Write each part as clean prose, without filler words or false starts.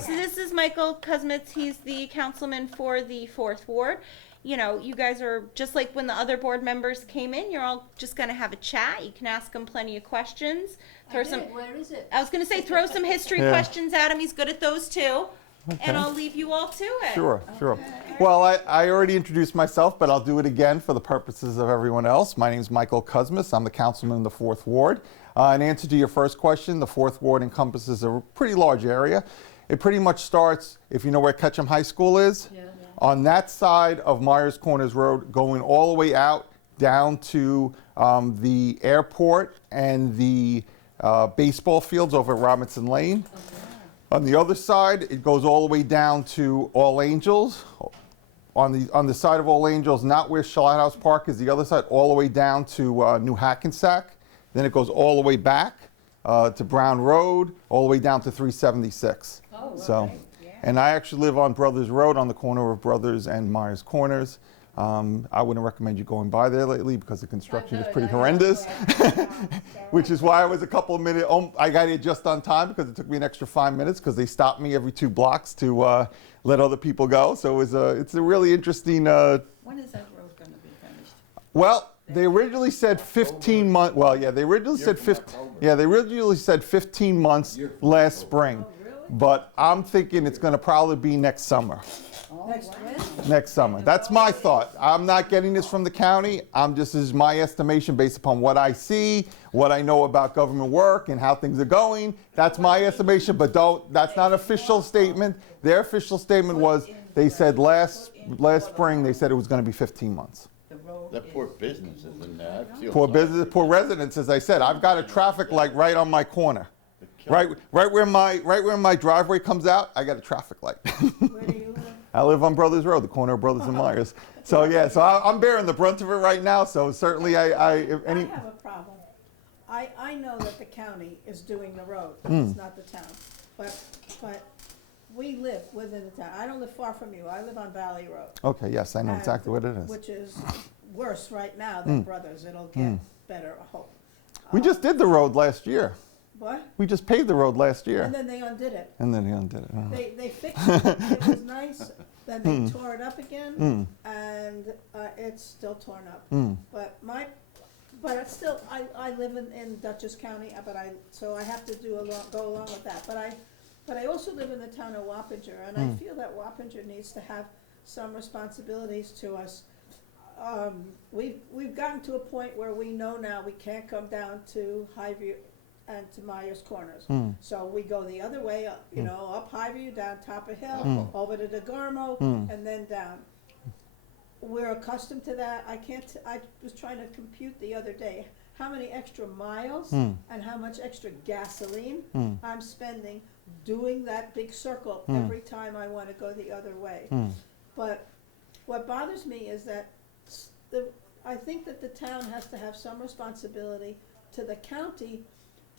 So this is Michael Kuzmicz. He's the councilman for the 4th Ward. You know, you guys are just like when the other board members came in, you're all just going to have a chat. You can ask him plenty of questions. Where is it? I was going to say, throw some history questions at him. He's good at those too. Okay. And I'll leave you all to it. Sure. Well, I already introduced myself, but I'll do it again for the purposes of everyone else. My name is Michael Kuzmicz. I'm the councilman in the 4th Ward. In answer to your first question, the 4th Ward encompasses a pretty large area. It pretty much starts, if you know where Ketchum High School is, on that side of Myers Corners Road, going all the way out down to the airport and the baseball fields over at Robinson Lane. On the other side, it goes all the way down to All Angels. On the side of All Angels, not where Charlotte House Park is, the other side, all the way down to New Hackensack. Then it goes all the way back to Brown Road, all the way down to 376. Oh, so, right. Yeah. And I actually live on Brothers Road on the corner of Brothers and Myers Corners. I wouldn't recommend you going by there lately because the construction is pretty horrendous, which is why I was a couple of minutes, I got here just on time because it took me an extra 5 minutes because they stopped me every 2 blocks to let other people go. So it's a really interesting. When is that road going to be finished? Well, they originally said 15 months. Well, yeah, they originally said 15. Yeah, they originally said 15 months last spring, but I'm thinking it's going to probably be next summer. Next summer. That's my thought. I'm not getting this from the county. This is my estimation based upon what I see, what I know about government work and how things are going. That's my estimation, but that's not an official statement. Their official statement was, they said last spring, they said it was going to be 15 months. That poor businesses in there. Poor business, poor residents, as I said. I've got a traffic light right on my corner. Right where my driveway comes out, I got a traffic light. Where do you live? I live on Brothers Road, the corner of Brothers and Myers. So yeah, so I'm bearing the brunt of it right now. So certainly I have a problem. I know that the county is doing the road. It's not the town. But we live within the town. I don't live far from you. I live on Valley Road. Okay, yes, I know exactly what it is. Which is worse right now than Brothers. It'll get better, I hope. We just did the road last year. What? We just paved the road last year. And then they undid it. They They fixed it. It was nice. Then they tore it up again, and it's still torn up. But it's still, I live in Dutchess County, so I have to go along with that. But I also live in the town of Wappinger, and I feel that Wappinger needs to have some responsibilities to us. We've gotten to a point where we know now we can't come down to Highview and to Myers Corners. So we go the other way, up, up Highview, down top of hill, over to DeGarmo, and then down. We're accustomed to that. I was trying to compute the other day how many extra miles and how much extra gasoline I'm spending doing that big circle every time I want to go the other way. But what bothers me is that I think that the town has to have some responsibility to the county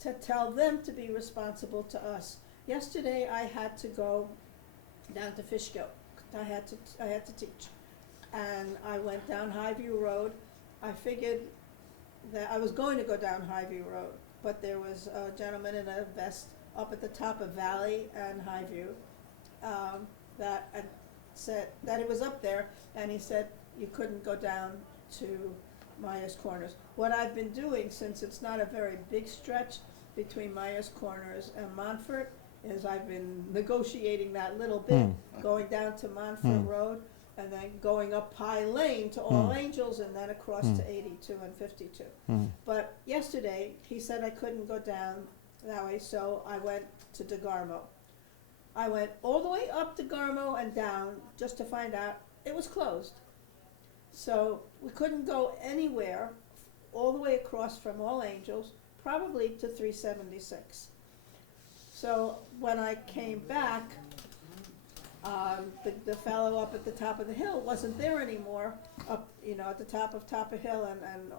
to tell them to be responsible to us. Yesterday I had to go down to Fishkill. I had to teach. And I went down Highview Road. I figured that I was going to go down Highview Road, but there was a gentleman in a vest up at the top of Valley and Highview that said that it was up there, and he said you couldn't go down to Myers Corners. What I've been doing, since it's not a very big stretch between Myers Corners and Montfort, is I've been negotiating that little bit, going down to Montfort Road, and then going up Pie Lane to All Angels, and then across to 82 and 52. But yesterday, he said I couldn't go down that way, so I went to DeGarmo. I went all the way up DeGarmo and down just to find out it was closed. So we couldn't go anywhere all the way across from All Angels, probably to 376. So when I came back, the fellow up at the top of the hill wasn't there anymore, up at the top of hill and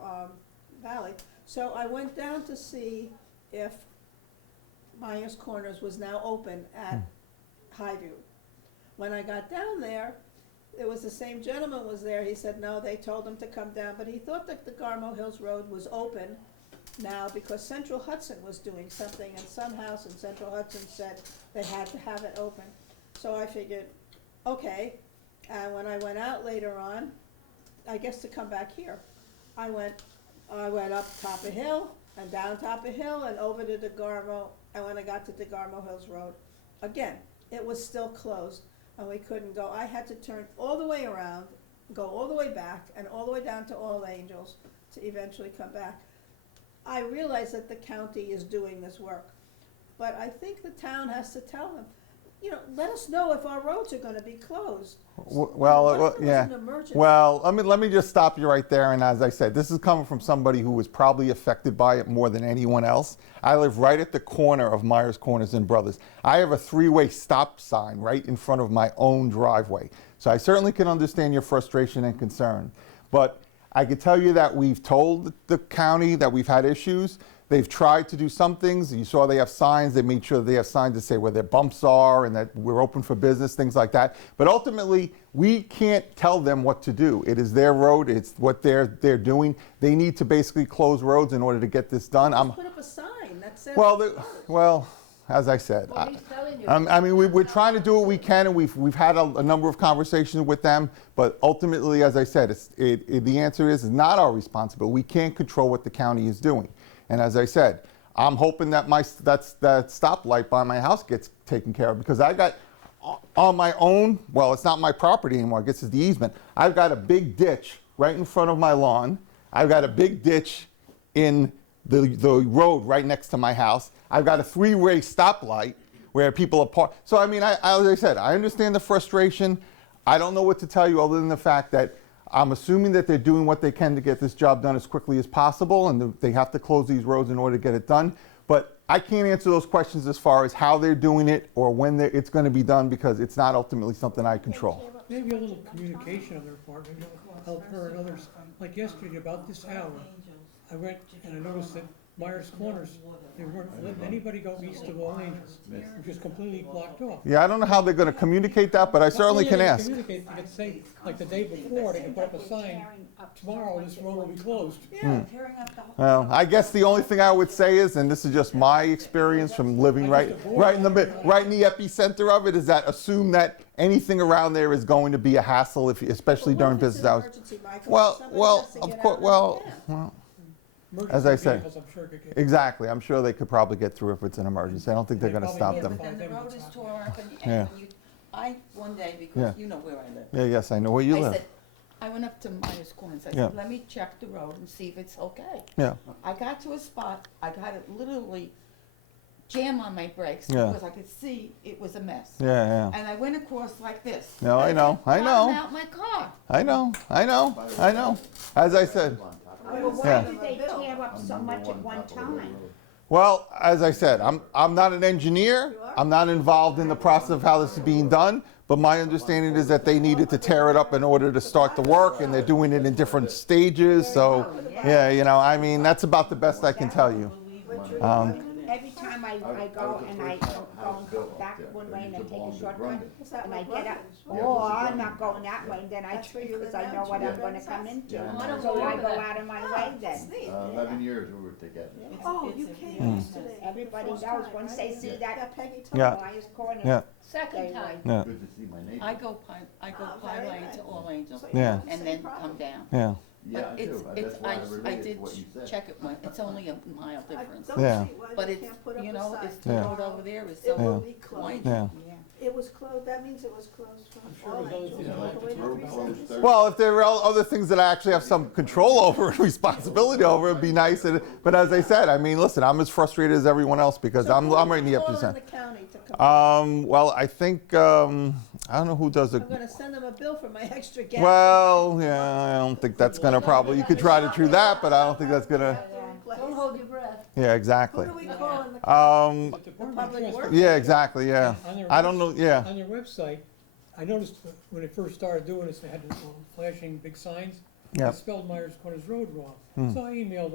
Valley. So I went down to see if Myers Corners was now open at Highview. When I got down there, it was the same gentleman was there. He said no, they told him to come down, but he thought that the Garmo Hills Road was open, now because Central Hudson was doing something and some house in Central Hudson said they had to have it open. So I figured, okay, and when I went out later on, I guess to come back here, I went up Top of Hill and down Top of Hill and over to DeGarmo, and when I got to DeGarmo Hills Road, again, it was still closed and we couldn't go. I had to turn all the way around, go all the way back and all the way down to All Angels to eventually come back. I realize that the county is doing this work, but I think the town has to tell them, you know, let us know if our roads are gonna be closed. Yeah. Well, let me just stop you right there. And as I said, this is coming from somebody who was probably affected by it more than anyone else. I live right at the corner of Myers Corners and Brothers. I have a 3-way stop sign right in front of my own driveway. So I certainly can understand your frustration and concern. But I can tell you that we've told the county that we've had issues. They've tried to do some things. You saw they have signs. They made sure they have signs that say where their bumps are and that we're open for business, things like that. But ultimately, we can't tell them what to do. It is their road. It's what they're doing. They need to basically close roads in order to get this done. Just put up a sign that says. Well, as I said, I mean, we're trying to do what we can, and we've had a number of conversations with them. But ultimately, as I said, the answer is it's not our responsibility. We can't control what the county is doing. And as I said, I'm hoping that that stoplight by my house gets taken care of, because I got on my own, well, it's not my property anymore, I guess it's the easement. I've got a big ditch right in front of my lawn. I've got a big ditch in the road right next to my house. I've got a 3-way stoplight where people are parked. So I mean, as I said, I understand the frustration. I don't know what to tell you other than the fact that I'm assuming that they're doing what they can to get this job done as quickly as possible, and they have to close these roads in order to get it done. But I can't answer those questions as far as how they're doing it or when it's going to be done, because it's not ultimately something I control. Maybe a little communication on their part, maybe it'll help her and others. Like yesterday, about this hour, I went and I noticed that Myers Corners, they weren't letting anybody go east of All Angels. It was just completely blocked off. Yeah, I don't know how they're going to communicate that, but I certainly can ask. Communicate, they could say, like the day before, they could put up a sign, tomorrow this road will be closed. Tearing up the whole. Well, I guess the only thing I would say is, and this is just my experience from living right in the epicenter of it, is that assume that anything around there is going to be a hassle, especially during business hours. Well, of course, as I said, I'm sure could get. exactly. I'm sure they could probably get through if it's an emergency. I don't think they're going to stop them. And the road is tore up Yeah. one day, Yeah. because you know where I live. Yeah, yes, I know where you I live. said, I went up to Myers Corners, I Yeah. said, let me check the road and see if it's okay. Yeah, I got to a spot, I got it literally jam on my brakes, Yeah. because I could see it was a mess. yeah. And I went across like this. No, I know, I know. Bottom out my car. I know. As I said. Well, why Yeah. did they tear up so much at one time? Well, as I said, I'm not an engineer. I'm not involved in the process of how this is being done. But my understanding is that they needed to tear it up in order to start the work, and they're doing it in different stages. So, yeah, you know, I mean, that's about the best I can tell you. Every time I go and I go back one way and I take a shortcut, and I get up, oh, I'm not going that way, and then I turn because I know what I'm gonna come into. So I go out of my way then. 11 years we were together. Oh, you came yesterday. Everybody knows, once they see that Peggy told Yeah. me. Myers Corner. Yeah, Second time, yeah, Good to see my neighbor. I go Pine Lane to All Angels, yeah, and then come down. yeah. Yeah, But I do. That's why I I related did to what you said. check it, it's only a mile difference. Yeah. But it's, you know, it's the Yeah. road over there is It will so be closed. wide. Yeah. It was closed, that means it was closed from I'm sure all there's other angels. things Yeah, I'd like all the way to to talk Three about. Seventy Six. Well, if there are other things that I actually have some control over and responsibility over, it'd be nice. But as I said, I mean, listen, I'm as frustrated as everyone else because I'm right in the Calling epicenter. the county to come. Well, I think I don't know who does it. I'm gonna send them a bill for my extra gas. Well, yeah, I don't think that's gonna probably. You could try to do that, but I don't think that's gonna. Don't hold your breath. Yeah, Who exactly. do we call in the? The Department of Public Transport- Works? Yeah, exactly. Yeah. On their I don't know. Yeah. On their website, I noticed when they first started doing this, they had the flashing big signs. Yeah. They spelled Myers Corners Road wrong. So I emailed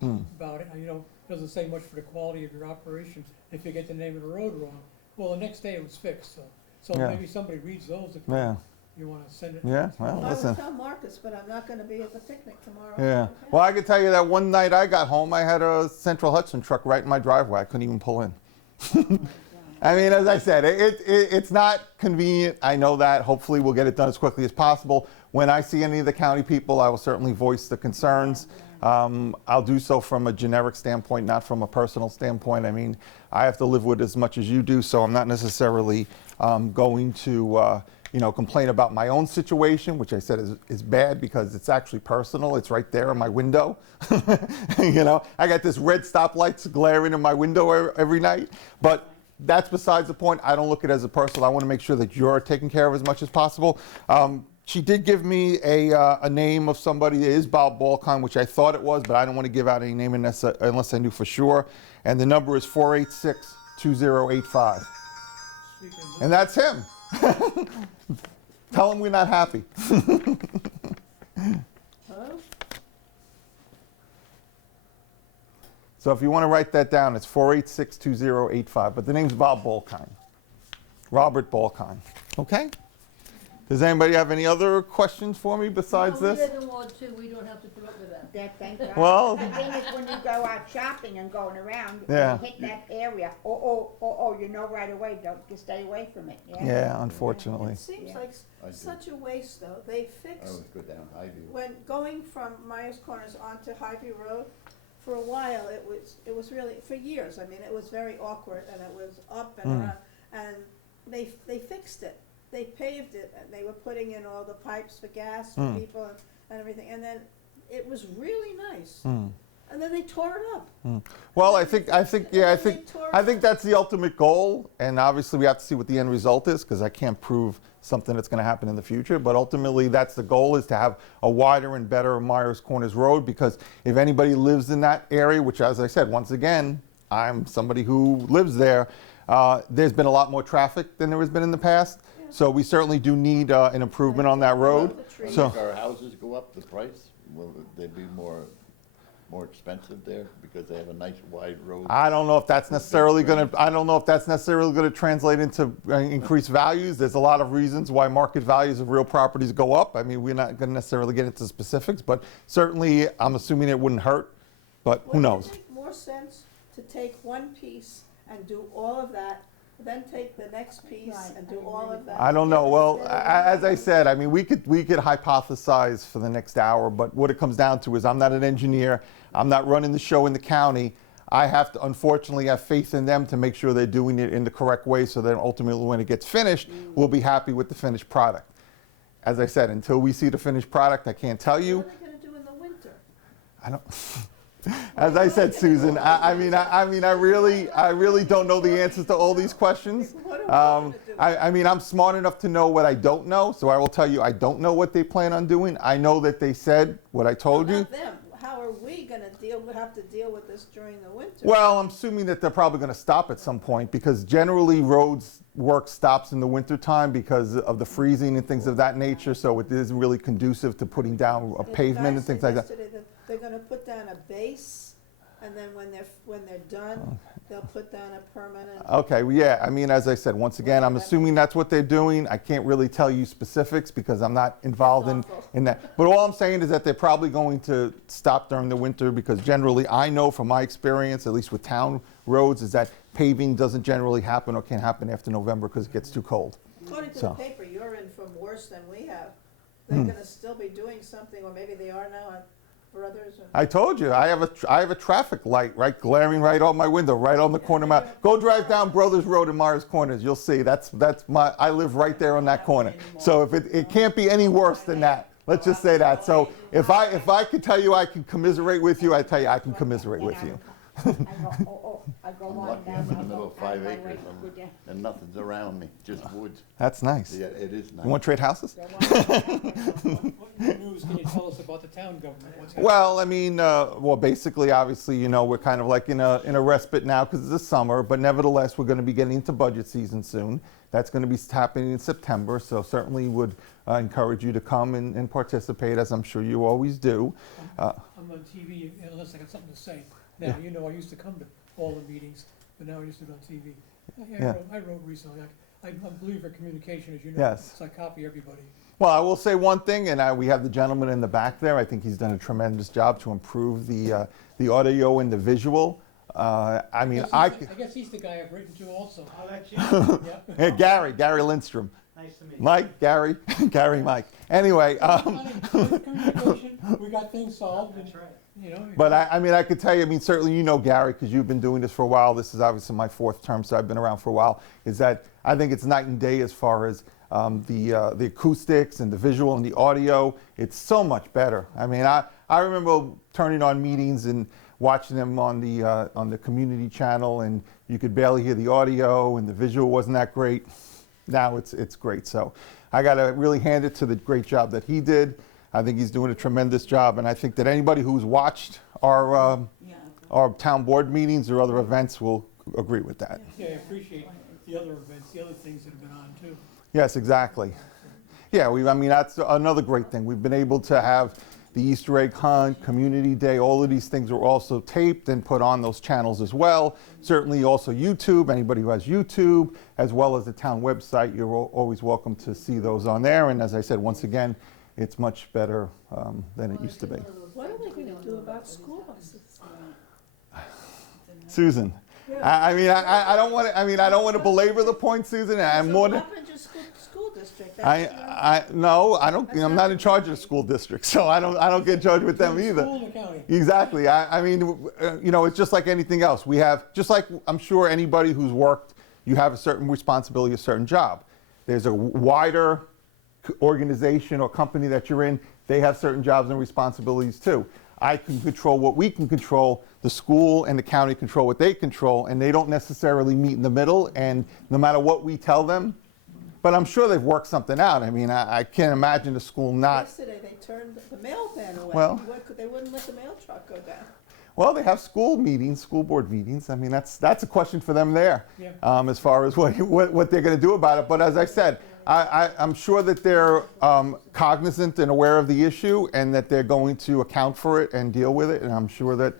them about it. You know, it doesn't say much for the quality of your operation if you get the name of the road wrong. Well, the next day it was fixed, so Yeah. maybe somebody reads those. Yeah. You wanna send it? Yeah, well, I listen. would tell Marcus, but I'm not gonna be at the picnic tomorrow. Yeah. Okay? Well, I can tell you that one night I got home, I had a Central Hudson truck right in my driveway. I couldn't even pull in. I mean, as I said, it's not convenient. I know that. Hopefully, we'll get it done as quickly as possible. When I see any of the county people, I will certainly voice the concerns. I'll do so from a generic standpoint, not from a personal standpoint. I mean, I have to live with as much as you do, so I'm not necessarily going to complain about my own situation, which I said is bad because it's actually personal. It's right there in my window. I got this red stoplights glaring in my window every night. But that's besides the point. I don't look at it as a personal. I want to make sure that you're taken care of as much as possible. She did give me a name of somebody. It is Bob Balcon, which I thought it was, but I don't want to give out any name unless I knew for sure. And the number is 486-2085. And that's him. Tell him we're not happy. So if you want to write that down, it's 486-2085. But the name's Bob Balkine. Robert Balkine. Okay? Does anybody have any other questions for me besides No, this? we live in Ward 2, we don't have to put up with that. Thank God. Well- The thing is, when you go out shopping and going around, Yeah. you hit that area, you know right away, don't, just stay away from it, yeah? Yeah, unfortunately. It seems like I do. such a waste, though. They I fixed, always go down Highview. when going from Myers Corners onto Highview Road, for a while, it was really, for years, I mean, it was very awkward, and it was up and around, and they fixed it. They paved it, and they were putting in all the pipes for gas for people and everything, and then it was really nice. And then they tore it up. Well, I think that's the ultimate goal, and obviously we have to see what the end result is because I can't prove something that's going to happen in the future. But ultimately, that's the goal: is to have a wider and better Myers Corners Road. Because if anybody lives in that area, which, as I said, once again, I'm somebody who lives there, there's been a lot more traffic than there has been in the past. So we certainly do need an improvement on that road. When So. our houses go up, the price, will they be more expensive there because they have a nice wide road? I don't know if that's necessarily going to translate into increased values. There's a lot of reasons why market values of real properties go up. I mean, we're not going to necessarily get into specifics, but certainly I'm assuming it wouldn't hurt, but who knows? Wouldn't it make more sense to take one piece and do all of that, then take the next piece and do all of that? I don't know. Well, Instead of- as I said, I mean, we could hypothesize for the next hour, but what it comes down to is I'm not an engineer. I'm not running the show in the county. I have to, unfortunately, have faith in them to make sure they're doing it in the correct way so that ultimately when it gets finished, we'll be happy with the finished product. As I said, until we see the finished product, I can't tell you. What are they gonna do in the winter? I don't. As I said, Susan, I really don't know the answers to all these questions. What are we gonna do? I mean, I'm smart enough to know what I don't know, so I will tell you I don't know what they plan on doing. I know that they said what I told you. Not them. How are we gonna have to deal with this during the winter? Well, I'm assuming that they're probably going to stop at some point because generally roads work stops in the wintertime because of the freezing and things of that nature, so it isn't really conducive to putting down a The pavement guy and things said like that. yesterday that they're gonna put down a base, and then when they're done, they'll put down a permanent. Okay, well, yeah, I mean, as I said, once again, I'm assuming that's what they're doing. I can't really tell you specifics because I'm not involved That's awful. in that. But all I'm saying is that they're probably going to stop during the winter because generally, I know from my experience, at least with town roads, is that paving doesn't generally happen or can't happen after November because it gets too cold. According to the So. paper, you're in from worse than we have. They're gonna still be doing something, or maybe they are now, Brothers. I told you, I have a traffic light right glaring right on my window, right on the corner of my. Go drive down Brothers Road in Myers Corners. You'll see. That's my. I live right there on that corner. So if it can't be any worse than that. Let's just say that. So if I could tell you I can commiserate with you, I tell you I can commiserate with you. I go I'm on lucky down. I'm in the I middle go- of 5 I go acres right through there. and nothing's around me, just woods. That's nice. Yeah, it is nice. You want to trade houses? What news can you tell us about the town government? What's happening? Well, I mean, basically, obviously, we're kind of like in a respite now because it's the summer, but nevertheless, we're going to be getting into budget season soon. That's going to be happening in September, so certainly would encourage you to come and participate, as I'm sure you always do. I'm on TV unless I got something to say. Now, I used to come to all the meetings, but now I used to do it on TV. Yeah. I wrote recently. I'm a believer in communication, as you know. Yes. So I copy everybody. Well, I will say one thing, and we have the gentleman in the back there. I think he's done a tremendous job to improve the audio and the visual. I mean, I guess he's the guy I've written to also. Oh, that's you. Hey, Gary Lindstrom. Nice to meet you. Mike, Gary, Mike. Anyway, Communication, we got things solved, and, That's right. you know. but I mean, I could tell you, I mean, certainly you know Gary because you've been doing this for a while. This is obviously my 4th term, so I've been around for a while. Is that I think it's night and day as far as the acoustics and the visual and the audio. It's so much better. I mean, I remember turning on meetings and watching them on the community channel, and you could barely hear the audio, and the visual wasn't that great. Now it's great. So I got to really hand it to the great job that he did. I think he's doing a tremendous job, and I think that anybody who's watched our town board meetings or other events will agree with that. Yeah, I appreciate the other events, the other things that have been on too. Yes, exactly. Yeah, I mean, that's another great thing. We've been able to have the Easter egg hunt, community day, all of these things are also taped and put on those channels as well. Certainly also YouTube, anybody who has YouTube, as well as the town website, you're always welcome to see those on there. And as I said, once again, it's much better than it used to be. What are they gonna do about school buses? Susan, I mean, I don't want to. I mean, I don't want to belabor the point, Susan. I'm more than. Wappinger school district, No, I don't. I'm not in charge of the school district, so I don't get charged with them either. School in the county. Exactly. I mean, you know, it's just like anything else. We have, just like I'm sure anybody who's worked, you have a certain responsibility, a certain job. There's a wider organization or company that you're in. They have certain jobs and responsibilities too. I can control what we can control. The school and the county control what they control, and they don't necessarily meet in the middle. And no matter what we tell them, but I'm sure they've worked something out. I mean, I can't imagine the school not. Yesterday, they turned the mail van away. Well- They wouldn't let the mail truck go down. Well, they have school meetings, school board meetings. I mean, that's a question for them there, Yeah. as far as what they're going to do about it. But as I said, I'm sure that they're cognizant and aware of the issue, and that they're going to account for it and deal with it. And I'm sure that,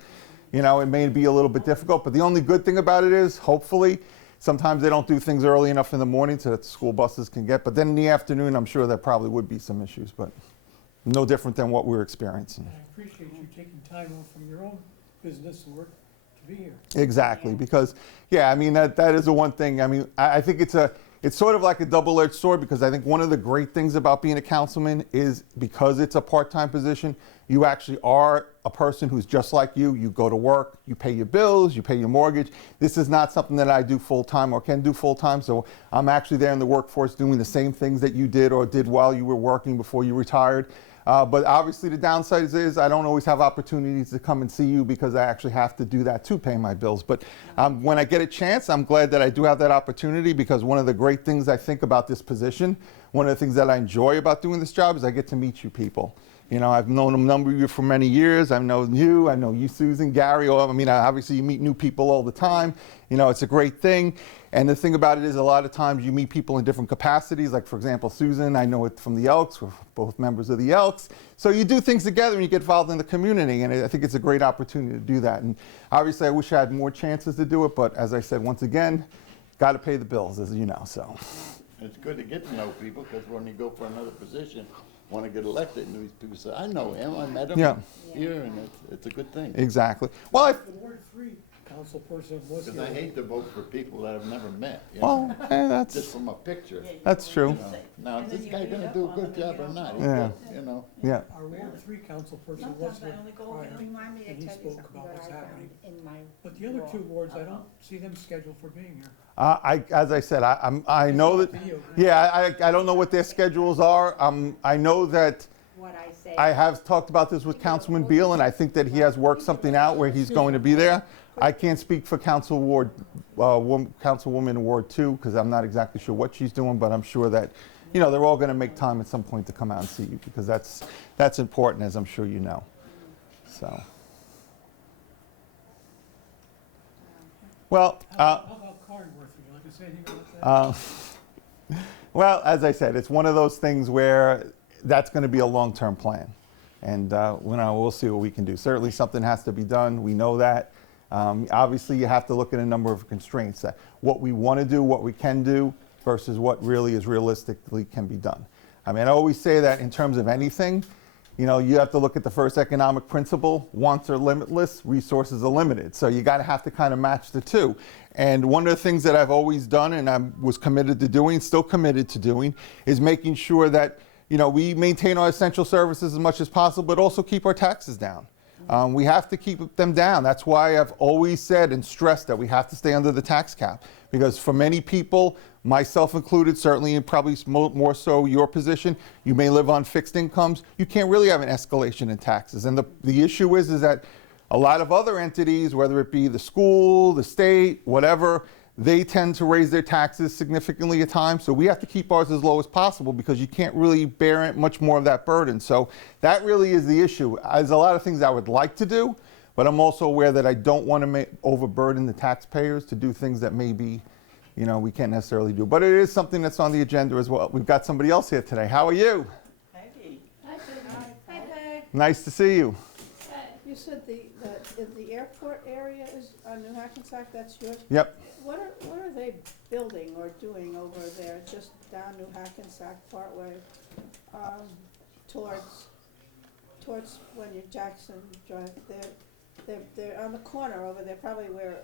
you know, it may be a little bit difficult. But the only good thing about it is, hopefully, sometimes they don't do things early enough in the morning so that the school buses can get. But then in the afternoon, I'm sure there probably would be some issues, but no different than what we're experiencing. I appreciate you taking time off from your own business and work to be here. Exactly, because yeah, I mean that is the one thing. I mean, I think it's sort of like a double-edged sword, because I think one of the great things about being a councilman is because it's a part-time position, you actually are a person who's just like you. You go to work, you pay your bills, you pay your mortgage. This is not something that I do full-time or can do full-time, so I'm actually there in the workforce doing the same things that you did or did while you were working before you retired. But obviously the downside is I don't always have opportunities to come and see you, because I actually have to do that to pay my bills. But when I get a chance, I'm glad that I do have that opportunity, because one of the great things I think about this position, one of the things that I enjoy about doing this job, is I get to meet you people. You know, I've known a number of you for many years. I've known you, I know you, Susan, Gary. I mean, obviously you meet new people all the time. You know, it's a great thing. And the thing about it is, a lot of times you meet people in different capacities. Like, for example, Susan, I know it from the Elks. We're both members of the Elks. So you do things together and you get involved in the community. And I think it's a great opportunity to do that. And obviously I wish I had more chances to do it. But as I said, once again, got to pay the bills, as you know, so. It's good to get to know people, because when you go for another position, want to get elected, and these people say, I know him, I met him Yeah. here, and it's a good thing. Exactly. Well, The Ward 3 council person was Because here. I hate to vote for people that I've never met, you well, know, that's just from a picture. true. You know. Now, is this guy gonna do a good job or not? He's Yeah. good, you know. Yeah. Our Ward 3 council person was here prior, Remind me to and he tell you spoke something about that what's I happening. found in my. But the other 2 wards, I don't see them scheduled for being here. As I said, I know that. Up to you. Yeah, I don't know what their schedules are. I know that What I say. I have talked about this with Councilman Beal, and I think that he has worked something out where he's going to be there. I can't speak for Councilwoman Ward 2, because I'm not exactly sure what she's doing, but I'm sure that, you know, they're all going to make time at some point to come out and see you, because that's important, as I'm sure you know. So. Well, How about Carnworth? Would you like to say anything about that? well, as I said, it's one of those things where that's going to be a long-term plan. And we'll see what we can do. Certainly something has to be done. We know that. Obviously, you have to look at a number of constraints. What we want to do, what we can do, versus what really is realistically can be done. I mean, I always say that in terms of anything, you know, you have to look at the first economic principle. Wants are limitless, resources are limited. So you got to have to kind of match the two. And one of the things that I've always done and I was committed to doing, still committed to doing, is making sure that, you know, we maintain our essential services as much as possible, but also keep our taxes down. We have to keep them down. That's why I've always said and stressed that we have to stay under the tax cap. Because for many people, myself included, certainly and probably more so your position, you may live on fixed incomes. You can't really have an escalation in taxes. And the issue is that a lot of other entities, whether it be the school, the state, whatever, they tend to raise their taxes significantly at times. So we have to keep ours as low as possible because you can't really bear much more of that burden. So that really is the issue. There's a lot of things I would like to do, but I'm also aware that I don't want to overburden the taxpayers to do things that maybe, you know, we can't necessarily do. But it is something that's on the agenda as well. We've got somebody else here today. How are you? Peggy, Hi, Peg. Nice to see you. you said the airport area is on New Hackensack, that's yours? Yep. What are they building or doing over there, just down New Hackensack partway, towards when you Jackson Drive? They're on the corner over there, probably where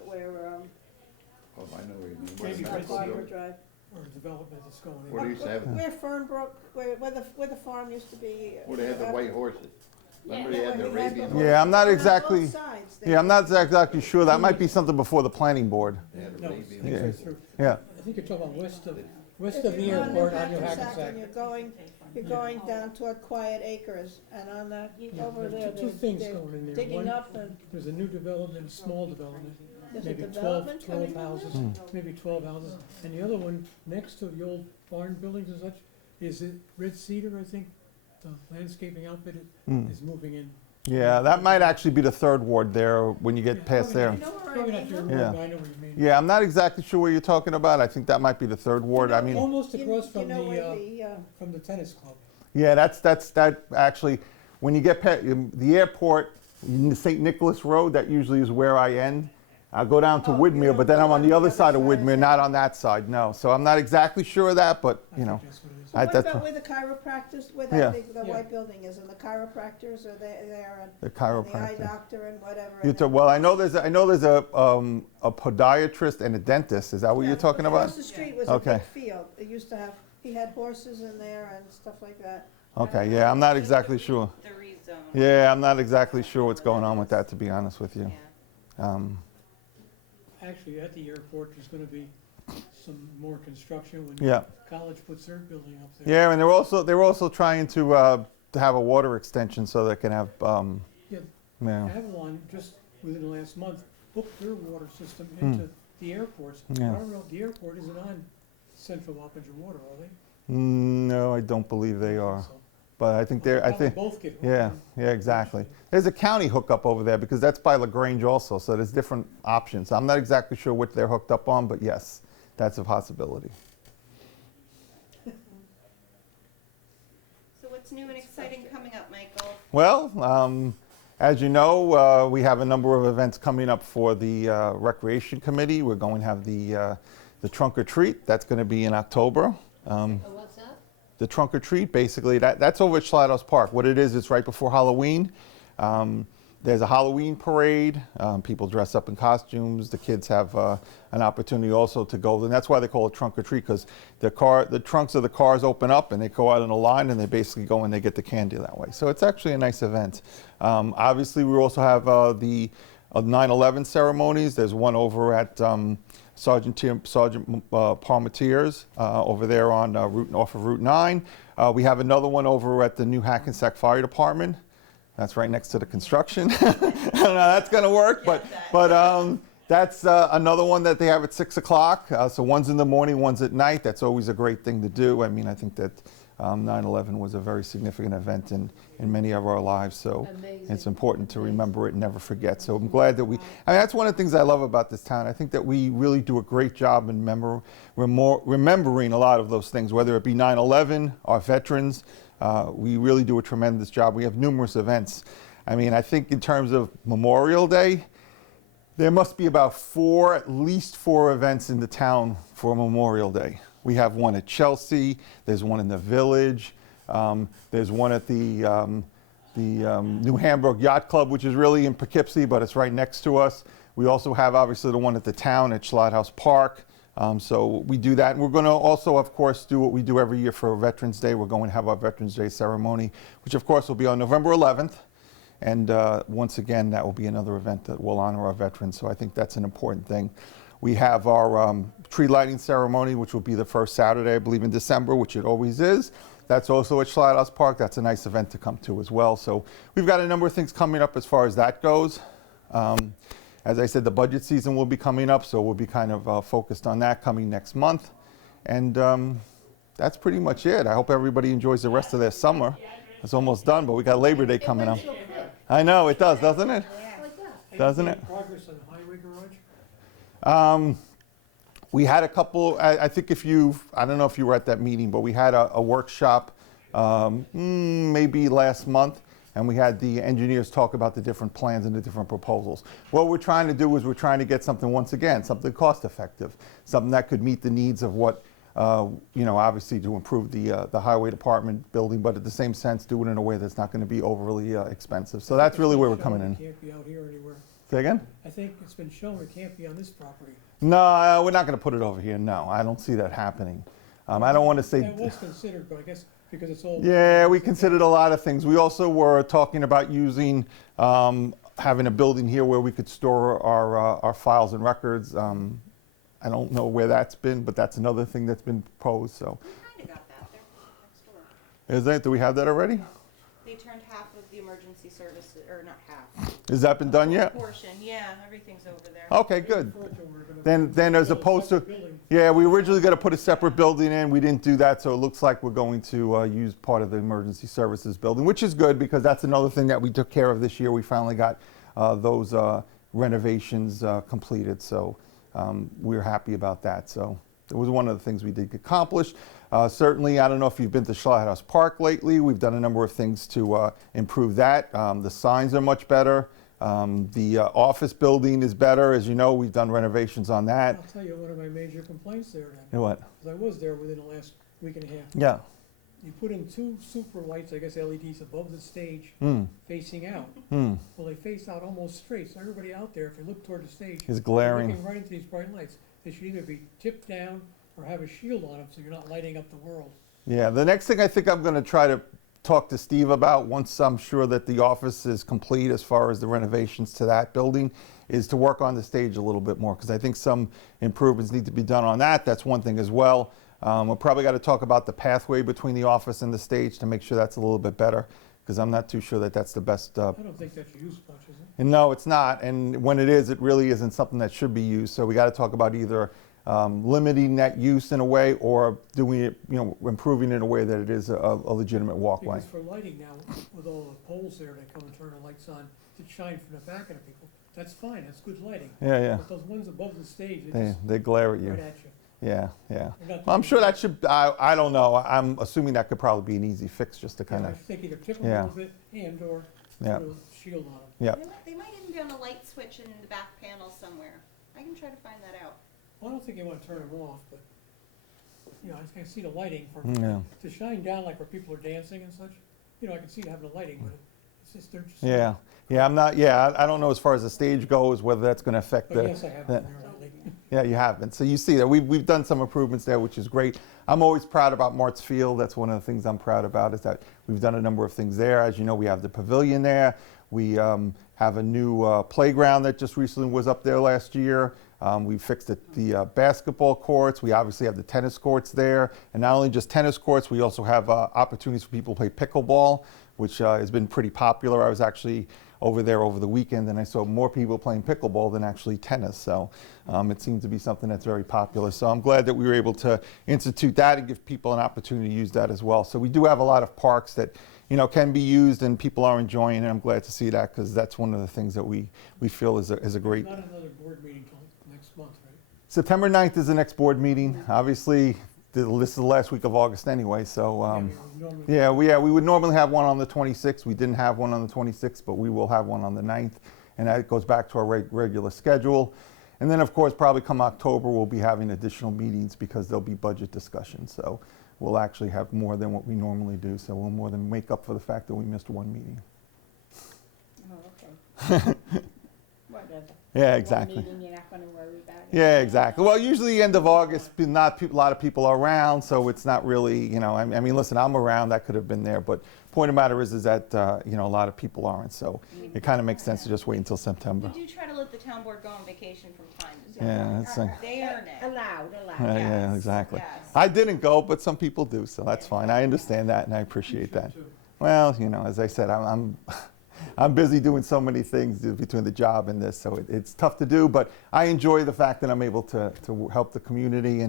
Oh, I know where you mean. Maybe Where Red the- Harbor Drive. or development that's going in. What do you say? Where Fernbrook, where the farm used to be. Where they had the white horses. Remember they Yeah, had the where we had Arabian the- horses? Yeah, I'm not On exactly. both sides there. Yeah, I'm not exactly sure. That might be something before the planning board. They had No, Arabian things Yeah. are through. Yeah. I think you're talking about west of If the you're on airport on New and Hackensack. you're going down toward Quiet Acres, and on that, Yeah, over there are there, two things they're going in there. digging One, up and, there's a new development, small development, there's a maybe 12 development coming in houses, there? maybe 12 houses. And the other one, next to the old barn buildings and such, is it Red Cedar, I think? The landscaping outfit is moving in. Yeah, that might actually be the third ward there when you get Yeah, past probably there. You know where I Probably not mean? your Huh? ward, Yeah. but I know what you mean. Yeah, I'm not exactly sure what you're talking about. I think that might be the third ward. I mean, Almost You- across you from know where the tennis club. yeah, that actually, when you get past the airport, St. Nicholas Road, that usually is where I end. I'll go down to Oh, you Widmer, don't but then go I'm on on the other side of is Widmer, it? not on that side, no. So I'm not exactly sure of that, but, I you know. think that's what it is. So what that's about what- where the chiropractors, where Yeah. the Yeah. white building is, and the chiropractors are there, and The and the eye chiropractor. doctor and whatever. You and talk- Well, I know there's a podiatrist and a dentist. Is that what Yeah, you're talking about? Across the street was a Okay. big field. It used to have, he had horses in there and stuff like that. Okay, yeah, I'm not exactly sure. The rezone. Yeah, I'm not exactly sure what's going on with that, to be honest with you. Yeah. Actually, at the airport, there's gonna be some more construction when Yeah. college puts their building up there. Yeah, and they're also trying to have a water extension so they can have, Yeah, yeah, Avalon, just within the last month, hooked their water system into the airports. I Yeah. don't know, the airport isn't on Central Wappinger Water, are they? no, I don't believe they are. So, But I think they're, I probably think, both get hooked yeah, in. yeah, exactly. There's a county hookup over there because that's by LaGrange also, so there's different options. I'm not exactly sure what they're hooked up on, but yes, that's a possibility. So what's new and exciting coming up, Michael? Well, as you know, we have a number of events coming up for the Recreation Committee. We're going to have the trunk or treat. That's going to be in October. What's that? The trunk or treat, basically, that's over at Schlatthouse Park. What it is, it's right before Halloween. There's a Halloween parade. People dress up in costumes. The kids have an opportunity also to go, and that's why they call it trunk or treat, because the trunks of the cars open up and they go out in a line and they basically go and they get the candy that way. So it's actually a nice event. Obviously, we also have the 9/11 ceremonies. There's one over at Sergeant Palmatiers over there on off of Route 9. We have another one over at the New Hackensack Fire Department. That's right next to the construction. I don't know how that's going to work, but that's another one that they have at 6 o'clock. So one's in the morning, one's at night. That's always a great thing to do. I mean, I think that 9/11 was a very significant event in many of our lives. So Amazing. it's important to remember it and never forget. So I'm glad that I mean, that's one of the things I love about this town. I think that we really do a great job in remembering a lot of those things, whether it be 9/11, our veterans. We really do a tremendous job. We have numerous events. I mean, I think in terms of Memorial Day, there must be about at least four events in the town for Memorial Day. We have one at Chelsea, there's one in the Village, There's one at the New Hamburg Yacht Club, which is really in Poughkeepsie, but it's right next to us. We also have obviously the one at the town at Schlothouse Park. So we do that. And we're going to also, of course, do what we do every year for Veterans Day. We're going to have our Veterans Day ceremony, which of course will be on November 11th. And once again, that will be another event that will honor our veterans. So I think that's an important thing. We have our tree lighting ceremony, which will be the first Saturday, I believe, in December, which it always is. That's also at Schlothouse Park. That's a nice event to come to as well. So we've got a number of things coming up as far as that goes. As I said, the budget season will be coming up, so we'll be kind of focused on that coming next month. And that's pretty much it. I hope everybody enjoys the rest of their summer. It's almost done, but we got Labor Day coming up. I know, it does, doesn't it? Doesn't it? Progress on the highway garage? We had a couple, I think I don't know if you were at that meeting, but we had a workshop maybe last month, and we had the engineers talk about the different plans and the different proposals. What we're trying to do is we're trying to get something, once again, something cost effective, something that could meet the needs of what, obviously to improve the highway department building, but at the same sense, do it in a way that's not going to be overly expensive. So that's really where we're coming in. It can't be out here anywhere. Say again? I think it's been shown it can't be on this property. No, we're not going to put it over here. No, I don't see that happening. I don't want to say. That was considered, but I guess because it's all. Yeah, we considered a lot of things. We also were talking about using, having a building here where we could store our files and records. I don't know where that's been, but that's another thing that's been proposed. So. We kind of got that there next door. Is that? Do we have that already? They turned half of the emergency service, or not half. Has that been done yet? Portion, yeah, everything's over there. Okay, good. Then as opposed to, yeah, we originally got to put a separate building in. We didn't do that, so it looks like we're going to use part of the emergency services building, which is good because that's another thing that we took care of this year. We finally got those renovations completed, so we're happy about that. So it was one of the things we did accomplish. Certainly, I don't know if you've been to Schlothouse Park lately. We've done a number of things to improve that. The signs are much better. The office building is better. As you know, we've done renovations on that. I'll tell you one of my major complaints there then. What? 'Cause I was there within the last week and a half. Yeah. You put in two super lights, I guess LEDs, above the stage, facing out. Well, they face out almost straight, so everybody out there, if they look toward the stage, Is they're glaring. looking right into these bright lights. They should either be tipped down or have a shield on them so you're not lighting up the world. Yeah, the next thing I think I'm going to try to talk to Steve about once I'm sure that the office is complete as far as the renovations to that building is to work on the stage a little bit more because I think some improvements need to be done on that. That's one thing as well. We'll probably got to talk about the pathway between the office and the stage to make sure that's a little bit better because I'm not too sure that that's the best. I don't think that's used much, is it? And no, it's not. And when it is, it really isn't something that should be used. So we got to talk about either limiting that use in a way or doing it, improving it in a way that it is a legitimate walkway. Because for lighting now, with all the poles there, they come and turn the lights on to shine from the back of the people. That's fine, that's good lighting. Yeah, yeah. But those ones above the stage, They glare at you. right at you. Yeah, yeah. They're not I'm doing sure that. that should, I don't know. I'm assuming that could probably be an easy fix just to Yeah, kind I of, think either tip them Yeah. a little bit and or Yeah. put a shield on them. yeah. They might even be on a light switch in the back panel somewhere. I can try to find that out. Well, I don't think you want to turn them off, but, I can see the lighting for, Yeah. to shine down like where people are dancing and such. I can see having the lighting, but it's just, they're just. Yeah, yeah, I don't know as far as the stage goes, whether that's going to affect But yes, I have been there lately. Yeah, you have been. So you see that we've done some improvements there, which is great. I'm always proud about Mart's Field. That's one of the things I'm proud about is that we've done a number of things there. As you know, we have the pavilion there. We have a new playground that just recently was up there last year. We fixed the basketball courts. We obviously have the tennis courts there. And not only just tennis courts, we also have opportunities for people to play pickleball, which has been pretty popular. I was actually over there over the weekend and I saw more people playing pickleball than actually tennis. So it seems to be something that's very popular. So I'm glad that we were able to institute that and give people an opportunity to use that as well. So we do have a lot of parks that can be used and people are enjoying it. I'm glad to see that because that's one of the things that we feel is a great. Not another board meeting till next month, right? September 9th is the next board meeting. Obviously, this is the last week of August anyway, so we would normally have one on the 26th. We didn't have one on the 26th, but we will have one on the 9th, and that goes back to our regular schedule. And then, of course, probably come October, we'll be having additional meetings because there'll be budget discussions. So we'll actually have more than what we normally do. So we'll more than make up for the fact that we missed one meeting. Oh, okay. Whatever. Yeah, exactly. One meeting, you're not gonna worry about it. Yeah, exactly. Well, usually end of August, not a lot of people are around, so it's not really, you know, I mean, listen, I'm around, that could have been there, but point of the matter is that, you know, a lot of people aren't, so it kind of makes sense to just wait until September. We do try to let the town board go on vacation from time to time. Yeah, it's like, They earn it. Allowed. yeah, Yes, exactly. yes. I didn't go, but some people do, so that's fine. I understand that and I appreciate that. Well, you know, as I said, I'm busy doing so many things between the job and this, so it's tough to do, but I enjoy the fact that I'm able to help the community,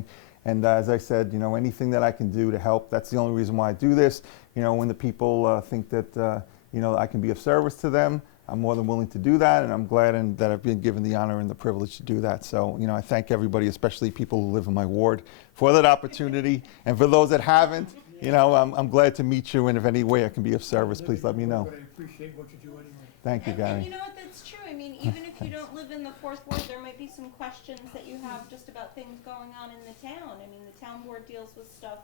and as I said, you know, anything that I can do to help, that's the only reason why I do this. You know, when the people think that, you know, I can be of service to them, I'm more than willing to do that, and I'm glad that I've been given the honor and the privilege to do that. So, you know, I thank everybody, especially people who live in my ward, for that opportunity, and for those that haven't, you know, I'm glad to meet you, and if any way I can be of service, please let me know. But I appreciate what you do anyway. Thank you, And Gary. you know what, that's true. I mean, even if you don't live in the fourth ward, there might be some questions that you have just about things going on in the town. I mean, the town board deals with stuff,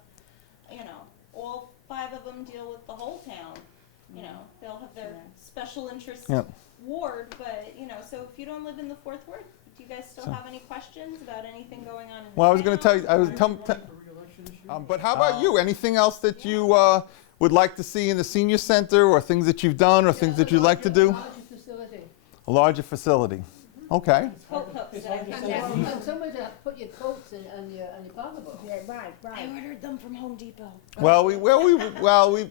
you know, all 5 of them deal with the whole town. You know, they'll have their special interest Yep. ward, but, you know, so if you don't live in the fourth ward, do you guys still have any questions about anything going on in the town? Well, I was going to tell you, Running for re-election this year? but how about you? Anything else that you would like to see in the senior center, or things that you've done, or things that you'd like to do? Larger facility. A larger facility. Okay. Coat hooks It's that I hard to found say. out. And somebody to put your coats on your pocketbook. Yeah, right. I ordered them from Home Depot. Well,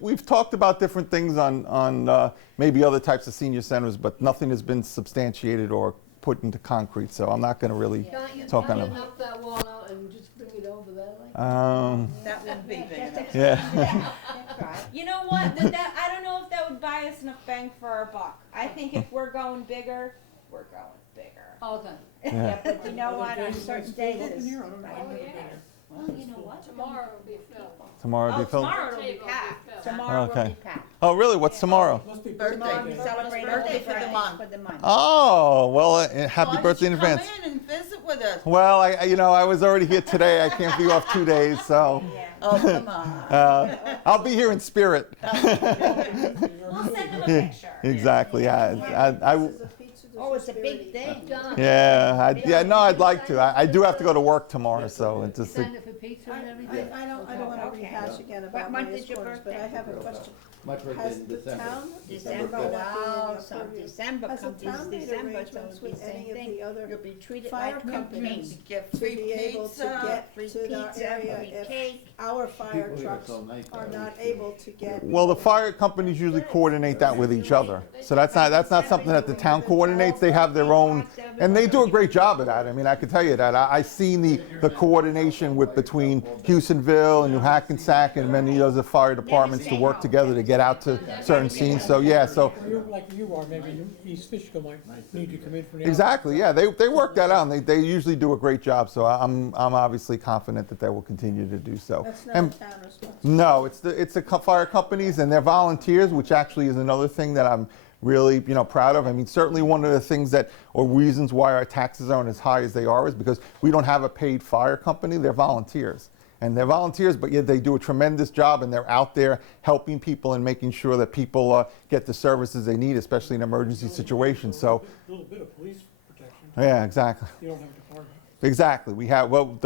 we've talked about different things on maybe other types of senior centers, but nothing has been substantiated or put into concrete. So I'm not going to really Can't you talk on it. knock that wall out and just bring it over there like? That wouldn't be big enough. Yeah. That's right. You know what? That I don't know if that would buy us enough bang for our buck. I think if we're going bigger, we're going bigger. Okay. Yeah, but you know Are what, there on days certain it's days, open it's here? I don't know. I've never been yeah. here. Well, you know what? Tomorrow will be filled. Tomorrow Oh, will be filled. tomorrow it'll be packed. tomorrow will Okay. be packed. Oh, really? What's tomorrow? Must be Birthday. Tomorrow we birthday. celebrate Birthday for the birthdays month. for the month. Oh, well, happy Why don't birthday you in advance. Come in and visit with us. Well, you know, I was already here today. I can't be off 2 days, so Yeah. Oh, come on. I'll be here in spirit. We'll send them a picture. Exactly. This is a pizza Oh, it's a big disability. thing. Done. Yeah. No, I'd like to. I do have to go to work tomorrow, so it's just. Signed up for pizza and everything? I don't wanna Okay. rehash again What about month Maria's is your Corners, but I birthday? have a question. My birthday Has in the December. town, December, may not be in wow, your so purview. December Has the comes, town made December, so arrangements it'll be with the any same of thing. the other You'll be treated fire like companies kings. Get to free be able to pizza. get Free to the pizza, area free if cake. our fire People here are trucks so nice are down not there. able to get? Well, the fire companies usually coordinate that with each other, so that's not something that the town coordinates. They have their own, and they do a great job of that. I mean, I can tell you that. I seen the coordination between Houstonville and New Hackensack and many other fire departments to work together to get out to certain scenes. So yeah, so. Well, you're like you are, maybe East Fishkill might need to come in for the. Exactly, yeah, they work that out, and they usually do a great job, so I'm obviously confident that they will continue to do so. That's not And a town responsibility. no, it's the fire companies, and they're volunteers, which actually is another thing that I'm really, proud of. I mean, certainly one of the things or reasons why our taxes aren't as high as they are is because we don't have a paid fire company, they're volunteers. And they're volunteers, but yet they do a tremendous job, and they're out there helping people and making sure that people get the services they need, especially in emergency situations. So, A little bit of police protection. yeah, exactly. You don't have a department. Exactly.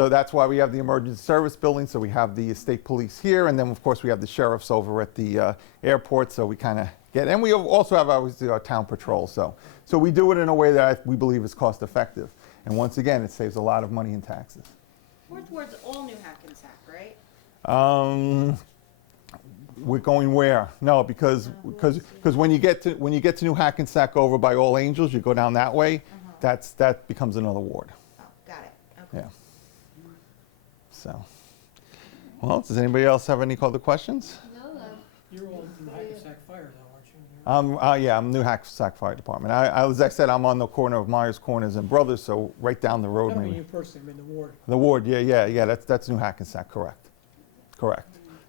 That's why we have the emergency service building. So we have the state police here, and then of course we have the sheriffs over at the airport. So we kind of and we also have obviously our town patrol. So we do it in a way that we believe is cost effective. And once again, it saves a lot of money in taxes. Fourth ward's all New Hackensack, right? We're going where? No, because when you get to New Hackensack over by All Angels, you go down that way. That becomes another ward. Oh, got it. Okay. Yeah. So, well, does anybody else have any other questions? No, no. You're all in Hackensack Fire though, aren't you? Yeah, I'm New Hackensack Fire Department. As I said, I'm on the corner of Myers Corners and Brothers, so right down the I road. don't mean Maybe. you personally, I mean the ward. The ward, yeah. That's New Hackensack, correct.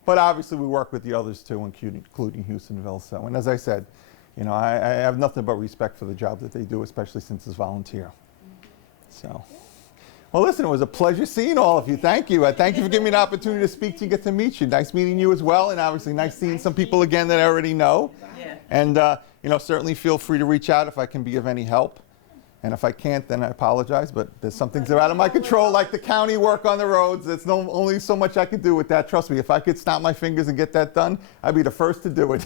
But obviously, we work with the others too, including Houstonville. So, and as I said, I have nothing but respect for the job that they do, especially since it's volunteer. So, Well, listen, it was a pleasure seeing all of you. Thank you. Thank you for giving me an opportunity to speak to you, get to meet you. Nice meeting you as well, and obviously nice seeing some people again that I already know. Yeah. And, you know, certainly feel free to reach out if I can be of any help. And if I can't, then I apologize, but there's some things that are out of my control, like the county work on the roads. There's only so much I could do with that. Trust me, if I could snap my fingers and get that done, I'd be the first to do it.